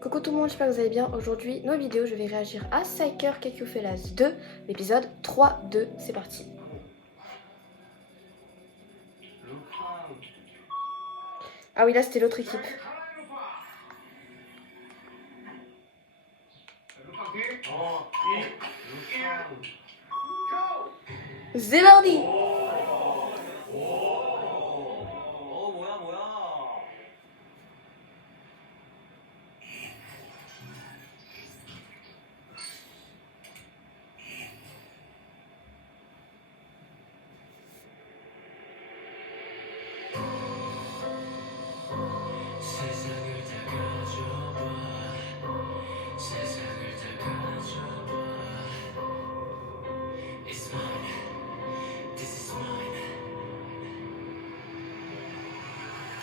Coucou tout le monde, j'espère que vous allez bien. Aujourd'hui, nos vidéos, je vais réagir à Psyker Kekufelas 2, l'épisode 3-2, c'est parti. Ah oui, là c'était l'autre équipe. C'est parti.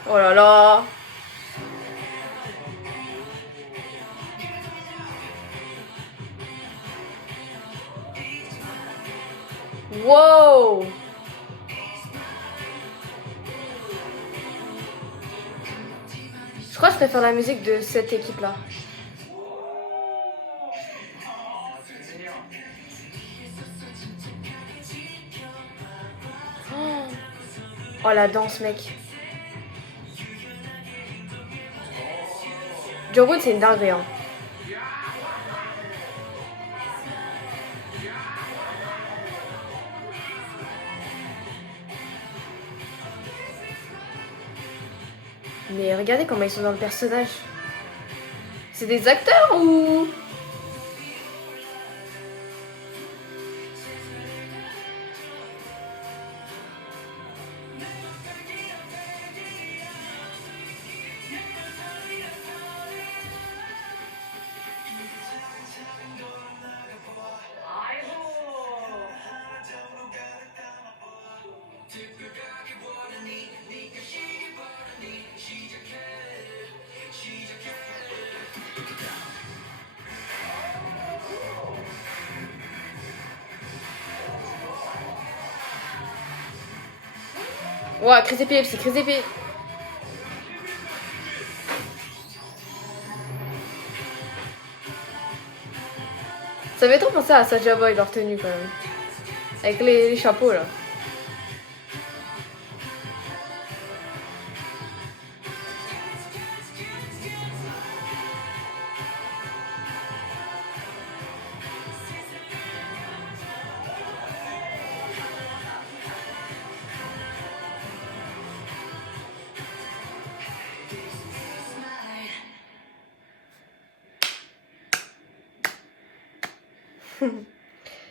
Oh là là. Wow. Je crois que je préfère la musique de cette équipe-là. Oh la danse, mec. Jungkook, c'est une dinguerie, hein. Mais regardez comment ils sont dans le personnage. C'est des acteurs ou... Ouah, crise d'épilepsie, crise d'épilepsie. Ça fait trop penser à Saja Boy, leur tenue quand même. Avec les chapeaux là.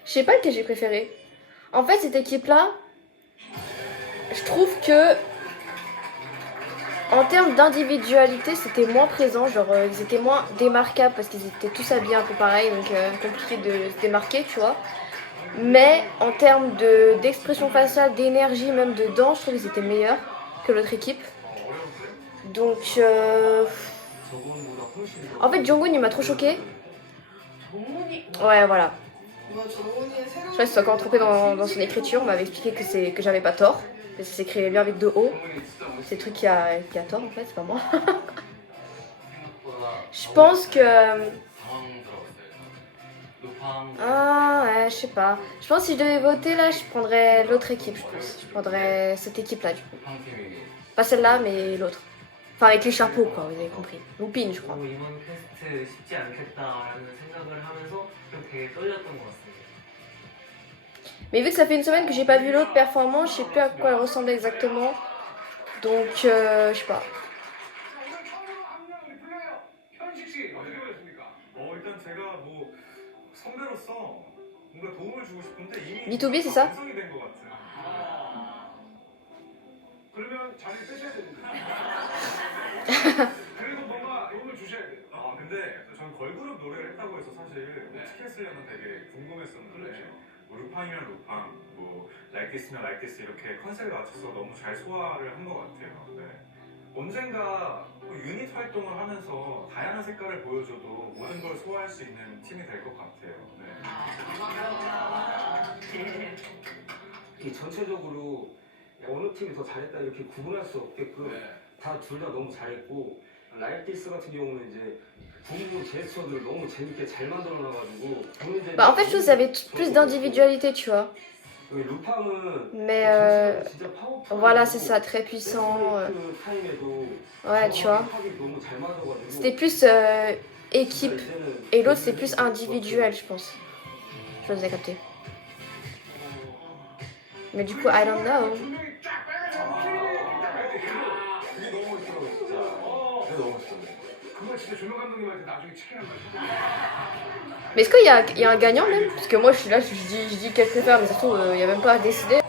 Je sais pas lequel j'ai préféré. En fait, cette équipe-là, je trouve que en termes d'individualité, c'était moins présent. Genre, ils étaient moins démarquables parce qu'ils étaient tous habillés un peu pareil, donc compliqué de se démarquer, tu vois. Mais en termes d'expression faciale, d'énergie, même de danse, je trouve qu'ils étaient meilleurs que l'autre équipe. Donc, en fait, Jungkook, il m'a trop choqué. Ouais, voilà. Je sais pas si c'est encore trompé dans son écriture, on m'avait expliqué que j'avais pas tort. Que ça s'écrivait bien avec 2 O. C'est le truc qui a tort en fait, c'est pas moi. Je pense que... Ah ouais, je sais pas. Je pense que si je devais voter là, je prendrais l'autre équipe, je pense. Je prendrais cette équipe là du coup. Pas celle-là, mais l'autre. Enfin avec les chapeaux quoi, vous avez compris. Lupin je crois. Mais vu que ça fait une semaine que j'ai pas vu l'autre performance, je sais plus à quoi elle ressemblait exactement. Donc je sais pas. B2B c'est ça? 그래도 뭔가 도움을 주셔야 돼요. 근데 전 걸그룹 노래를 했다고 해서 사실 어떻게 했으려나 되게 궁금했었는데 루팡이면 루팡, 뭐 Like This면 Like This 이렇게 컨셉에 맞춰서 너무 잘 소화를 한 것 같아요. 네. 언젠가 유닛 활동을 하면서 다양한 색깔을 보여줘도 모든 걸 소화할 수 있는 팀이 될 것 같아요. 네. 이 전체적으로 어느 팀이 더 잘했다 이렇게 구분할 수 없게끔 다 둘 다 너무 잘했고 라이티스 같은 경우는 이제 부부 제스처들을 너무 재밌게 잘 만들어놔가지고 보는 재미. Bah, en fait, je trouve que ça avait plus d'individualité, tu vois. 루팡은 Mais 진짜 파워풀. voilà, c'est ça, très puissant. 타임에도 Ouais, tu vois. 정확하게 너무 잘 맞아가지고. C'était plus équipe. Et l'autre, c'est plus individuel, je pense. Je vous ai capté. Mais du coup, I don't know. 분명히 쫙 빨간색 그게 너무 멋있어 진짜. 그게 너무 멋있어. 그거 진짜 조명 감독님한테 나중에 치킨 한번 Mais est-ce qu'il y a un gagnant même? Parce que moi, je suis là, je dis quel préfère, mais surtout, il n'y a même pas à décider.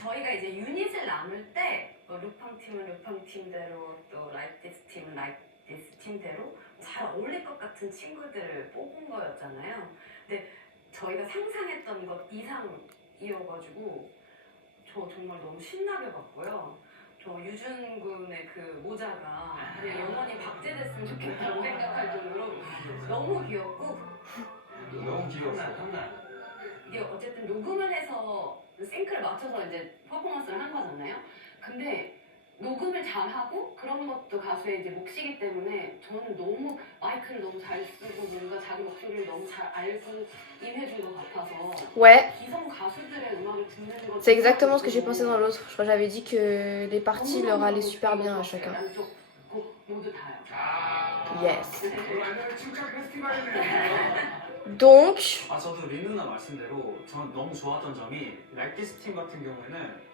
저희가 이제 유닛을 나눌 때 루팡 팀은 루팡 팀대로 또 라이티스 팀은 라이티스 팀대로 잘 어울릴 것 같은 친구들을 뽑은 거였잖아요. 근데 저희가 상상했던 것 이상이어가지고 저 정말 너무 신나게 봤고요. 저 유준 군의 그 모자가 그냥 영원히 박제됐으면 좋겠다고 생각할 정도로 너무 귀엽고 너무 귀여웠어. 이게 어쨌든 녹음을 해서 싱크를 맞춰서 이제 퍼포먼스를 한 거잖아요. 근데 녹음을 잘하고 그런 것도 가수의 이제 몫이기 때문에 저는 너무 마이크를 너무 잘 쓰고 뭔가 자기 목소리를 너무 잘 알고 임해준 것 같아서 Ouais, 기성 가수들의 음악을 듣는 것 c'est exactement ce que j'ai pensé dans l'autre. Je crois que j'avais dit que les parties leur allaient super bien à chacun. 곡 모두 다요. Yes. 오늘 완전 칭찬 페스티벌이네. Donc, 아 저도 린 누나 말씀대로 저는 너무 좋았던 점이 라이티스 팀 같은 경우에는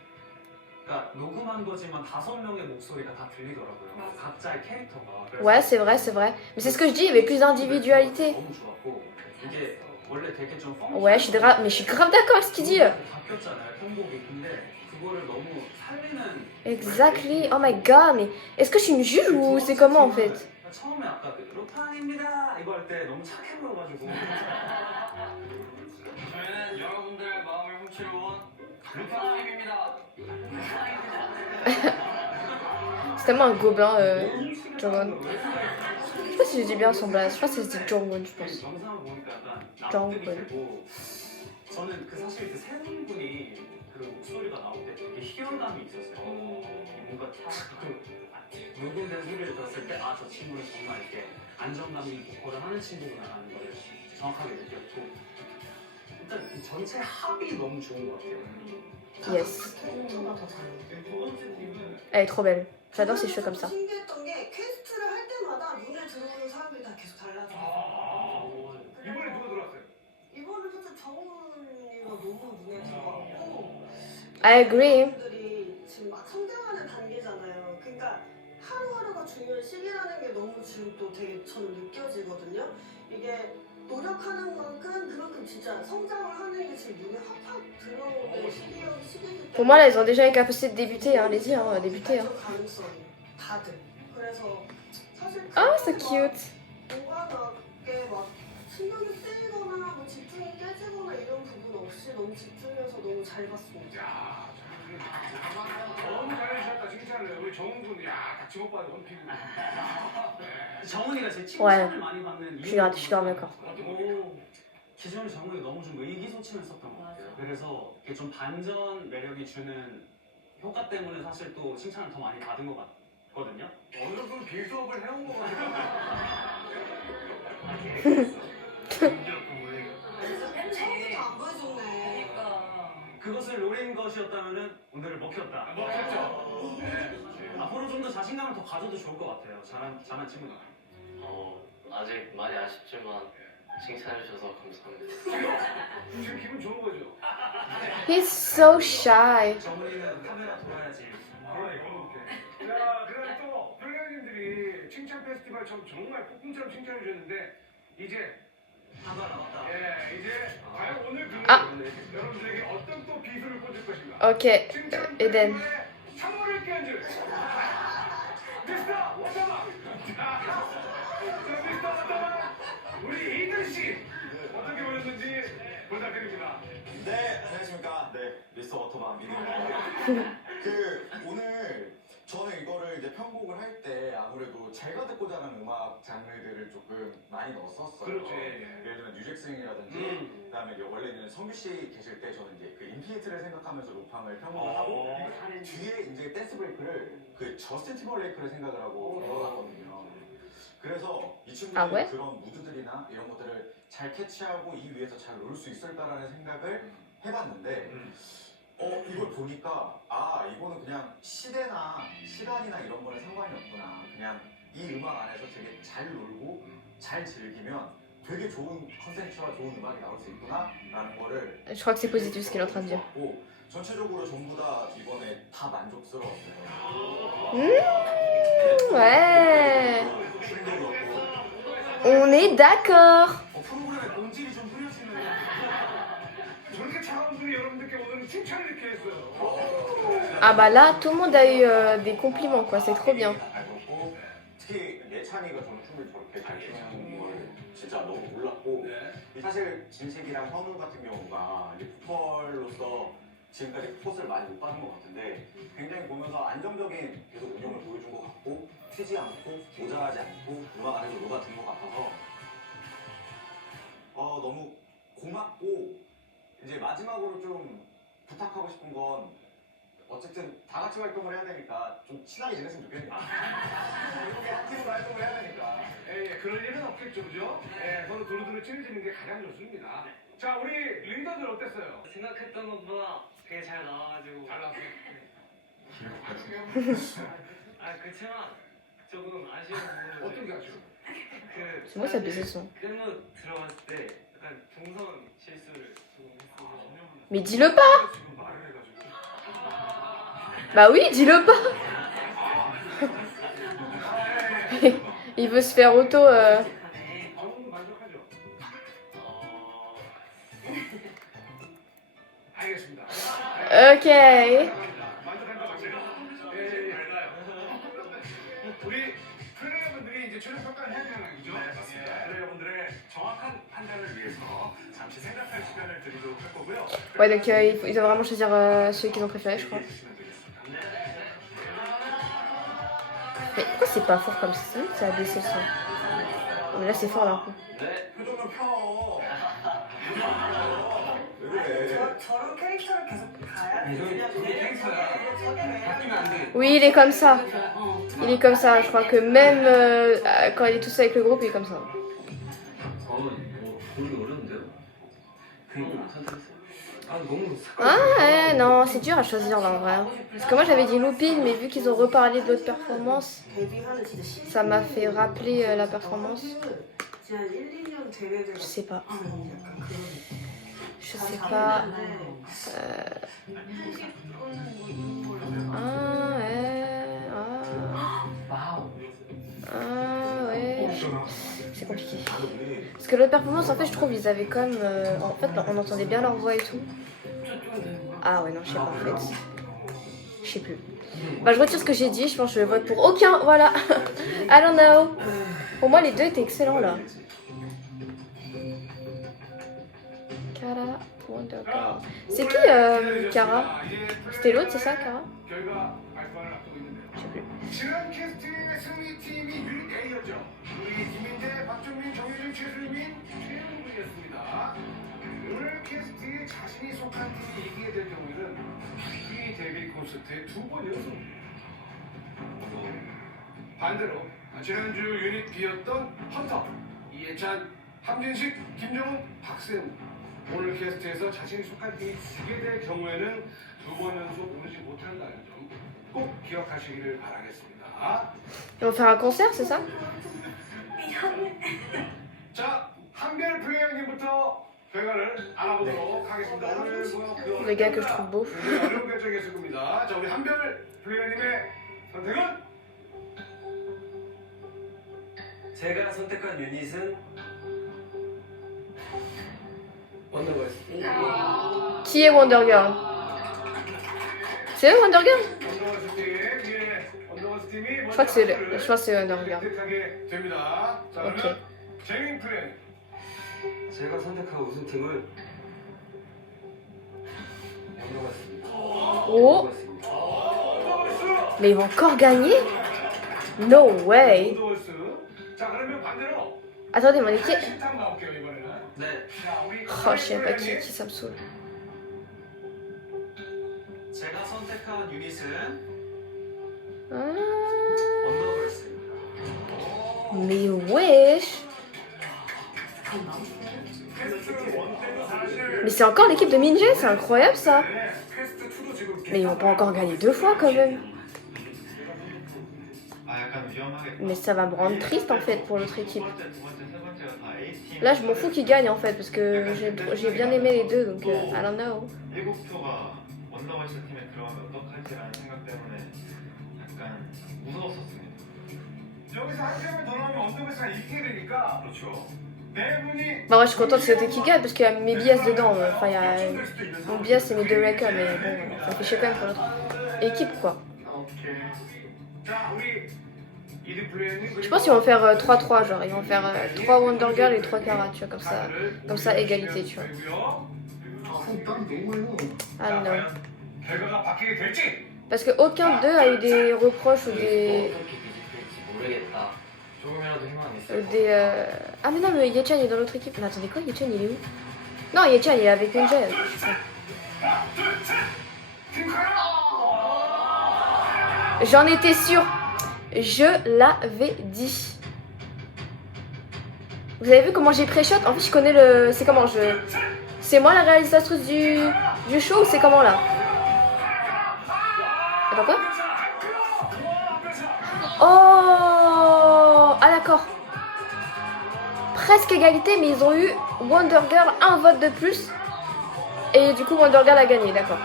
그러니까 녹음한 거지만 5명의 목소리가 다 들리더라고요. 맞아. 각자의 캐릭터가. ouais, c'est vrai, c'est vrai. Mais c'est ce que je dis, il y avait plus d'individualité. 너무 좋았고 이게 원래 되게 좀 Ouais, mais je suis grave d'accord avec ce qu'il dit. 바뀌었잖아요 편곡이. 근데 그거를 너무 살리는. Exactly. Oh my god, mais est-ce que je suis une juge ou c'est comment en fait? 처음에 아까 그 루팡입니다 이거 할 때 너무 착해 보여가지고. 저희는 여러분들의 마음을 훔치러 온 루팡입니다. C'est tellement un gobelin, Jongwon. Je sais pas si je dis bien son blaze, je crois que ça se dit Jongwon, je pense. 영상을 보니까 약간 정글. 납득이 되고 저는 그 사실 그 세 분이 그 목소리가 나올 때 되게 희열감이 있었어요. 뭔가 그 녹음된 소리를 들었을 때 아 저 친구는 정말 이렇게 안정감 있는 보컬을 하는 친구구나라는 걸 정확하게 느꼈고 일단 이 전체 합이 너무 좋은 것 같아요. Yes. 캐릭터가 더 잘해요. Elle est trop belle. J'adore ses cheveux comme ça. 신기했던 게 퀘스트를 할 때마다 눈에 들어오는 사람들이 다 계속 달라져요. 이번에 누가 들어왔어요? 이번에 사실 정훈이가 너무 눈에 들어왔고 I agree. 분들이 지금 막 성장하는 단계잖아요. 그러니까 하루하루가 중요한 시기라는 게 너무 지금 또 되게 저는 느껴지거든요. 이게 노력하는 만큼 그만큼 진짜 성장을 하는 게 지금 눈에 확확 들어오는 시기이기 Pour moi, là, ils ont déjà les capacités de débuter, hein. Allez-y, hein, débuter. Hein. 가능성이 다들. 그래서 사실 Oh, c'est cute. 뭔가 나게 막 신경이 쓰이거나 뭐 집중이 깨지거나 이런 부분 없이 너무 집중해서 너무 잘 봤습니다. 야, 너무 잘해주셨다 칭찬을. 우리 정훈군, 야, 다 지목받은 원픽이고. 정은이가 제 Ouais. 칭찬을 많이 받는 Je suis grave d'accord. 오, 기존에 정은이 너무 좀 의기소침했었던 것 같아요. 그래서 이게 좀 반전 매력이 주는 효과 때문에 사실 또 칭찬을 더 많이 받은 것 같거든요. 어느 정도 빌드업을 해온 거 같아요. 처음부터 안 보여줬네. 그러니까 그것을 노린 것이었다면은 오늘 먹혔다. 먹혔죠? 네. 앞으로 좀 더 자신감을 더 가져도 좋을 것 같아요. 잘한 친구가. 아직 많이 아쉽지만 칭찬해주셔서 감사합니다. 지금 기분 좋은 거죠? He's so shy. 정은이는 카메라 돌아야지. 자, 그럼 또 플레이님들이 칭찬 페스티벌 정말 폭풍처럼 칭찬해 주셨는데 이제 한발 남았다. 예, 이제 과연 오늘 그 아. 여러분들에게 어떤 또 비수를 꽂을 것인가? Ok, 칭찬 Eden. 페스티벌의 찬물을 끼얹을 미스터 워터man. 자, 미스터 워터man 우리 이든 씨 어떻게 보셨는지 부탁드립니다. 네, 안녕하십니까. 네, 미스터 워터밤 이동입니다. 오늘 저는 이거를 이제 편곡을 할 때 아무래도 제가 듣고자 하는 음악 장르들을 조금 많이 넣었었어요. 그렇지. 예를 들면 뉴잭스윙이라든지 그다음에 이제 원래는 성규 씨 계실 때 저는 이제 그 인피니트를 생각하면서 로팡을 편곡을 하고 뒤에 이제 댄스 브레이크를 그 저스틴 티벌레이크를 생각을 하고 넣어놨거든요. 그래서 이 친구들이 왜? 그런 무드들이나 이런 것들을 잘 캐치하고 이 위에서 잘 놀 수 있을까라는 생각을 해봤는데 이걸 보니까 아 이거는 그냥 시대나 시간이나 이런 거는 상관이 없구나. 그냥 이 음악 안에서 되게 잘 놀고 잘 즐기면 되게 좋은 컨텐츠와 좋은 음악이 나올 수 있구나라는 거를 Je crois que c'est positif ce qu'il est en train de dire. 고 전체적으로 전부 다 이번에 다 만족스러웠어요. Ouais. 충격이었고 On est d'accord. 프로그램의 본질이 좀 흐려지는 저렇게 차가운 분이 여러분들께 오늘 칭찬을 이렇게 했어요. Ah bah là, tout le monde a eu des compliments quoi, c'est trop bien. 알고 특히 예찬이가 좀 춤을 저렇게 잘 추는 걸 진짜 너무 몰랐고 사실 진식이랑 현우 같은 경우가 이제 보컬로서 지금까지 콧을 많이 못 받은 것 같은데 굉장히 보면서 안정적인 계속 운영을 보여준 것 같고 튀지 않고 모자라지 않고 음악 안에서 녹아든 것 같아서 너무 고맙고 이제 마지막으로 좀 부탁하고 싶은 건 어쨌든 다 같이 활동을 해야 되니까 좀 친하게 지냈으면 좋겠네요. 이렇게 한 팀으로 활동을 해야 되니까. 예, 그럴 일은 없겠죠, 그죠? 예, 서로 두루두루 친해지는 게 가장 좋습니다. 자, 우리 리더들 어땠어요? 생각했던 것보다 되게 잘 나와가지고 잘 나왔어요. 그렇지만 조금 아쉬운 부분은 어떤 게 아쉬워? C'est moi ça baisse le son. 끈무 들어갔을 때 약간 동선 실수를 조금 했어요. Mais dis-le pas. 지금 말을 해가지고. Bah oui, dis-le pas. Il veut se faire auto. 만족하죠? 알겠습니다. Ok. 만족한다 맞아요. 예. 우리 플레이어분들이 이제 최종 평가를 해야 되는 거죠? 네, 맞습니다. 플레이어분들의 정확한 판단을 위해서 잠시 생각할 시간을 드리도록 할 거고요. Ouais, donc ils doivent vraiment choisir celui qu'ils ont préféré, je crois. Mais pourquoi c'est pas fort comme ça? Ça a baissé le son. Mais là c'est fort d'un coup. 표정을 펴. 왜 그래? 저런 캐릭터를 계속 가야 돼. 바뀌면 안 돼. Oui, il est comme ça. Il est comme ça. Je crois que même quand il est tout seul avec le groupe, il est comme ça. 보기 어려운데요? 그냥 선택했어요. 너무 Ah ouais, non, c'est dur à choisir là en vrai. Parce que moi j'avais dit Lupin, mais vu qu'ils ont reparlé de l'autre performance, 데뷔하는 진짜 시즌 ça m'a fait rappeler la performance. 진짜 1, 2년 대회들 Je sais pas. 약간 그런 Je sais pas. Ah ouais. Ah ouais. C'est compliqué. Parce que l'autre performance, en fait, je trouve ils avaient quand même. En fait, on entendait bien leur voix et tout. Ah ouais, non, je sais pas en fait. Je sais plus. Bah, je retire ce que j'ai dit, je pense que je vote pour aucun. Voilà. I don't know. Pour moi, les deux étaient excellents là. Cara Wonder Girl. C'est qui Cara? C'était l'autre, c'est ça, Cara? 결과 발표를 앞두고 있는데요. Je sais plus. 지난 캐스팅의 승리팀이 유닛 A였죠. 우리 김민재, 박정민, 정효준, 최수민, 최영훈이었습니다. 오늘 캐스팅에 자신이 속한 팀이 이기게 될 경우에는 이 데뷔 콘서트의 2번 연속. 반대로 지난주 유닛 B였던 헌터, 이해찬, 함진식, 김정은, 박세우. 오늘 캐스트에서 자신이 속한 팀이 지게 될 경우에는 2번 연속 오르지 못한다는 점 꼭 기억하시기를 바라겠습니다. Ils vont faire un concert, c'est ça? 자, 한별 플레이어님부터 결과를 알아보도록 하겠습니다. 오늘 그 Le gars que je trouve beau. 어려운 결정이었을 겁니다. 자, 우리 한별 플레이어님의 선택은 제가 선택한 유닛은 원더걸스. Qui est Wonder Girl? C'est eux Wonder Girl? 언더걸스 팀, 언더걸스 팀이 Je crois que c'est Wonder Girl. 선택하게 됩니다. 자, 오케이. 그러면 재민 플레이. 제가 선택한 우승팀은 원더걸스입니다. 오? 언더걸스 Mais ils vont encore gagner? No way. 온더걸스. 자, 그러면 반대로 Attendez, mon équipe. 신탐 나올게요, 이번에는. 네. 자, 우리 Oh, je sais pas qui ça me saoule. 제가 선택한 유닛은 Ah, 언더걸스입니다. mais wesh. 퀘스트 1 때도 사실 Mais c'est encore l'équipe de Minje, c'est incroyable ça. 네, 퀘스트 2도 지금 Mais ils vont pas encore gagner 2 fois quand même. 아 약간 위험하겠다. Mais ça va me rendre triste en fait pour l'autre équipe. 두 번째, 세 번째가 다 A팀. Là, je m'en fous qu'ils gagnent en fait parce que j'ai bien aimé les deux donc I don't know. 1국표가 언더걸스 팀에 들어가면 어떡할지라는 생각 때문에 약간 무서웠었습니다. 여기서 한 점을 더 넣으면 언더걸스가 이기게 되니까 그렇죠. 네 분이 Bah, ouais, je suis contente que c'était qui gagne parce qu'il y a mes bias dedans. Enfin, il y a. Mon bias, c'est mes deux Reka, mais bon, ça me fait chier quand même pour l'autre équipe quoi. 오케이. 자, 우리 이드 플레이는 Je pense qu'ils vont faire 3-3, genre ils vont faire 3 Wonder Girl et 3 Kara, tu vois, comme ça égalité, tu vois. Ah non. 결과가 바뀌게 될지. Parce que aucun d'eux a eu des reproches ou des. 어떻게 뒤집힐지 모르겠다. 조금이라도 희망이 있어. Ah mais non, mais Yechan est dans l'autre équipe. Mais attendez quoi, Yechan il est où? Non, Yechan il est avec Ninja. J'en étais sûre. Je l'avais dit. Vous avez vu comment j'ai pré-shot? En fait, je connais le. C'est comment je. C'est moi la réalisatrice du show ou c'est comment là? Attends quoi? Oh! Ah d'accord. Presque égalité, mais ils ont eu Wonder Girl un vote de plus. Et du coup, Wonder Girl a gagné, d'accord.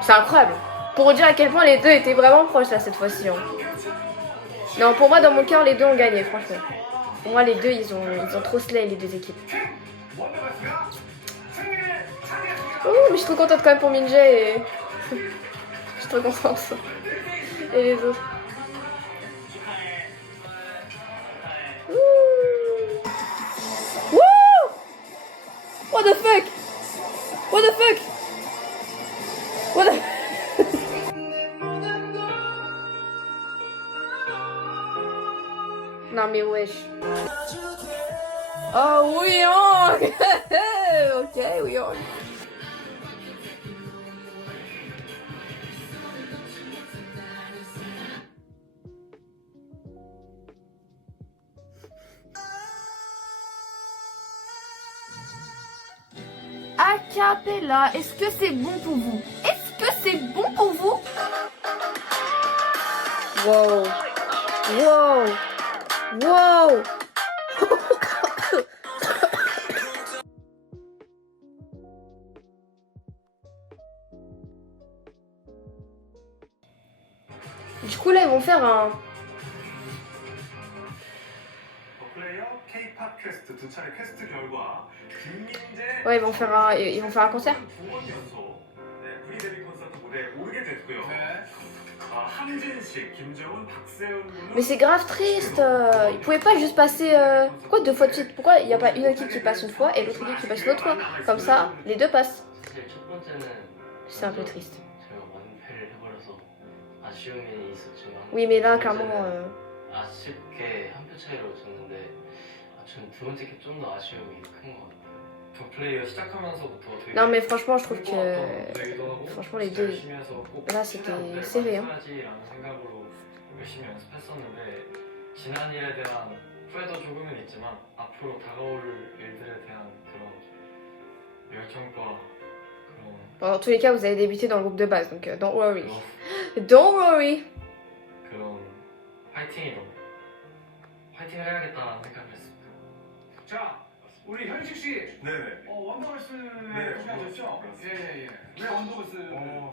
C'est incroyable. Pour dire à quel point les deux étaient vraiment proches là cette fois-ci. Hein. Non, pour moi, dans mon cœur, les deux ont gagné, franchement. Pour moi, les deux, ils ont trop slay les deux équipes. Ouh, mais je suis trop contente quand même pour Minje et. Je suis trop contente. Et les autres. Ouh. Wouh! What the fuck? What the fuck? What the... Non mais wesh. Oh oui, oh. Ok, oui, oh. Acapella, est-ce que c'est bon pour vous? Est-ce que c'est bon pour vous? Wow. Wow. Wow. Du coup là ils vont faire un... 플레이어 K-팝 퀘스트 두 차례 퀘스트 결과 김민재 Ouais, ils vont faire un concert. 두번 연속 프리 데뷔 콘서트 무대에 오르게 됐고요. 함진식, 김정은, 박세훈 군은 Mais c'est grave triste. Ils pouvaient pas juste passer... Pourquoi 2 fois de suite? Pourquoi il n'y a pas une équipe qui passe une fois et l'autre équipe qui passe une autre fois? Comme ça, les deux passent. 사실 첫 번째는 C'est un peu triste. 제가 원패를 해버려서 아쉬움이 있었지만 Oui, mais là, clairement... 아쉽게 한 표 차이로 졌는데 전 두 번째 게 좀 더 아쉬움이 큰 것 같아요. 두 플레이어 시작하면서부터 되게 Non, mais franchement, je trouve que... 꿈꿔왔던 무대이기도 하고 franchement, les deux... 열심히 해서 꼭 Là, c'était 최대한 serré. Hein. 해야지라는 생각으로 열심히 연습했었는데 지난 일에 대한 후회도 조금은 있지만 앞으로 다가올 일들에 대한 그런 열정과 그런 Bon, dans tous les cas, vous avez débuté dans le groupe de base, donc don't worry. Don't worry. 그런 파이팅이 너무 파이팅을 해야겠다는 생각을 했습니다. 자, 우리 현식 씨. 네네. 원더걸스에 네, 투자하셨죠? 원더걸스. 예예예. 왜 원더걸스?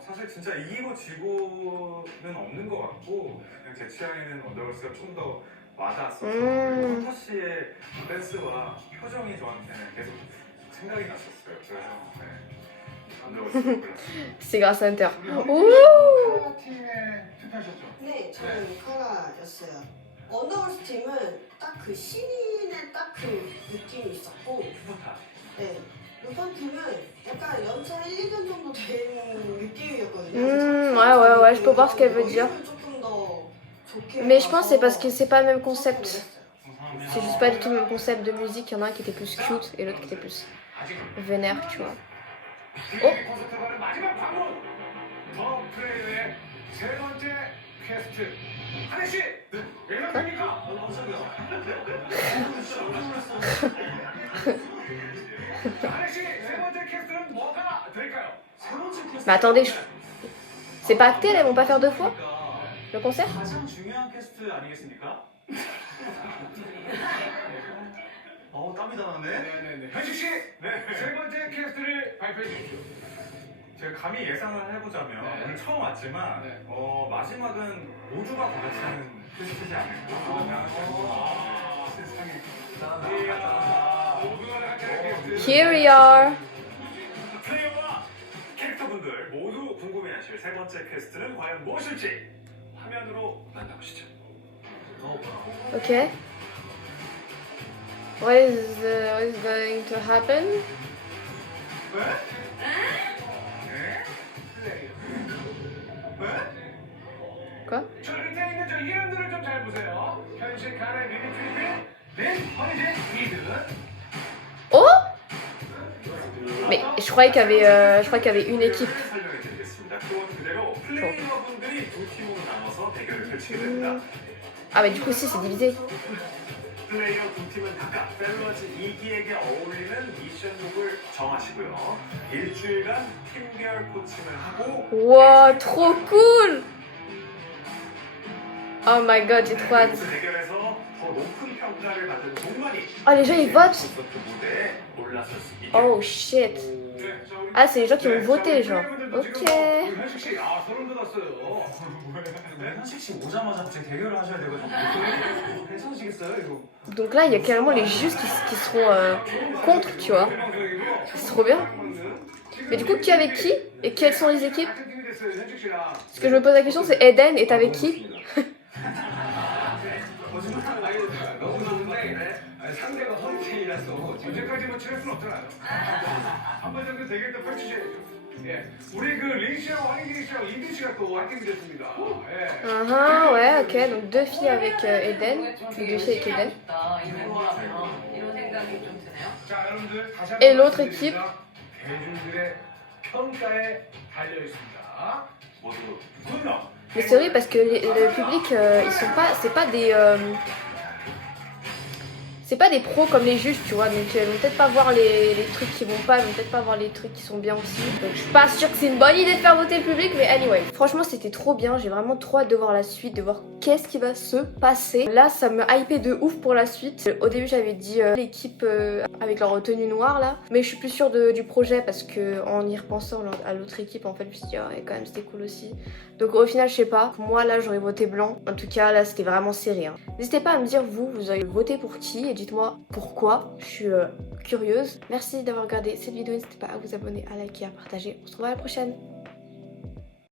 사실 진짜 이기고 지고는 없는 것 같고 그냥 제 취향에는 원더걸스가 좀 더 와닿았어서 헌터 씨의 댄스와 표정이 저한테는 계속 생각이 났었어요. 그래서 원더걸스를 골랐어요. C'est grâce à Hunter. 우리 팀에 투표하셨죠? 네, 저는 카라였어요. 언더걸스 팀은 딱 그 신인의 딱 그 느낌이 있었고, 슈퍼타. 네. 루팡팀은 약간 연차 1, 2년 정도 된 느낌이었거든요. Ouais, je peux voir ce qu'elle veut dire. 조금 더 좋게 Mais je pense que c'est parce que c'est pas le même 봐서 concept. 그랬어요. C'est juste pas du tout le même concept de musique. Il y en a un qui était plus cute et l'autre qui était plus vénère, tu vois. 콘서트가 마지막 방문. 더 플레이의 세 번째 퀘스트. 한혜 씨, 왜 이렇습니까? 한혜 씨, 세 번째 퀘스트는 뭐가 될까요? Mais attendez, c'est pas acté, là, ils vont pas faire deux fois le concert? 가장 중요한 퀘스트 아니겠습니까? 땀이 다 나네. 네네네. 현식 씨, 세 번째 퀘스트를 발표해 주십시오. 제가 감히 예상을 해보자면 오늘 처음 왔지만 마지막은 모두가 다 같이 하는 퀘스트지 않을까? 세상에. 모두가 다 같이 하는 퀘스트. Here we are. 플레이어와 캐릭터분들 모두 궁금해하실 세 번째 퀘스트는 과연 무엇일지 화면으로 만나보시죠. Ok. What is going to happen? Quoi? 저 밑에 있는 저 이름들을 좀 잘 보세요. 현식, 가렌, 리리, 필리핀, 린, 허니진, 이든. Oh! Mais je croyais qu'il y avait une équipe. 설명해드리겠습니다. 그건 그대로 플레이어분들이 두 팀으로 나눠서 대결을 펼치게 됩니다. Ah, mais du coup, si, c'est divisé. 플레이어 두 팀은 각각 밸런스 2기에게 어울리는 미션곡을 정하시고요. 일주일간 팀별 코칭을 하고 Wow, trop cool! Oh my god, j'ai trop hâte. 대결에서 더 높은 평가를 받은 동만이 Ah, les gens ils votent! 콘서트 무대에 올랐었습니다. Oh shit! Ah, c'est les gens qui ont voté, genre. Ok. 현식 씨, 아 소름 돋았어요. 현식 씨 오자마자 갑자기 대결을 하셔야 돼가지고 괜찮으시겠어요 이거? Donc là, il y a carrément les justes qui seront contre, tu vois. C'est trop bien. Mais du coup, qui est avec qui? Et quelles sont les équipes? Ce que je me pose la question, c'est Eden est avec qui? 너무 좋은데 상대가 허리케인이라서 언제까지 뭐 치를 순 없잖아요. 한번 정도 대결도 펼치셔야죠. 예, 우리 그 린 씨하고 황희진 씨하고 인빈 씨가 또 합격이 됐습니다. 예. Ouais, ok. Donc deux filles avec Eden. Puis deux filles avec Eden. 이 멤버라면 이런 생각이 좀 드네요. 자, 여러분들 다시 Et 한번 l'autre 말씀드립니다. 대중들의 평가에 달려 있습니다. 모두 굿럭. Mais c'est vrai parce que le public, ils sont pas, c'est pas des pros comme les juges, tu vois. Donc ils vont peut-être pas voir les trucs qui vont pas, ils vont peut-être pas voir les trucs qui sont bien aussi. Donc je suis pas sûre que c'est une bonne idée de faire voter le public, mais anyway. Franchement, c'était trop bien. J'ai vraiment trop hâte de voir la suite, de voir qu'est-ce qui va se passer. Là, ça me hypait de ouf pour la suite. Au début, j'avais dit l'équipe avec leur tenue noire là, mais je suis plus sûre du projet parce que en y repensant à l'autre équipe, en fait, je me suis dit ouais, quand même c'était cool aussi. Donc au final, je sais pas. Moi là, j'aurais voté blanc. En tout cas, là, c'était vraiment serré. Hein. N'hésitez pas à me dire vous avez voté pour qui et dites-moi pourquoi. Je suis curieuse. Merci d'avoir regardé cette vidéo. N'hésitez pas à vous abonner, à liker, à partager. On se retrouve à la prochaine.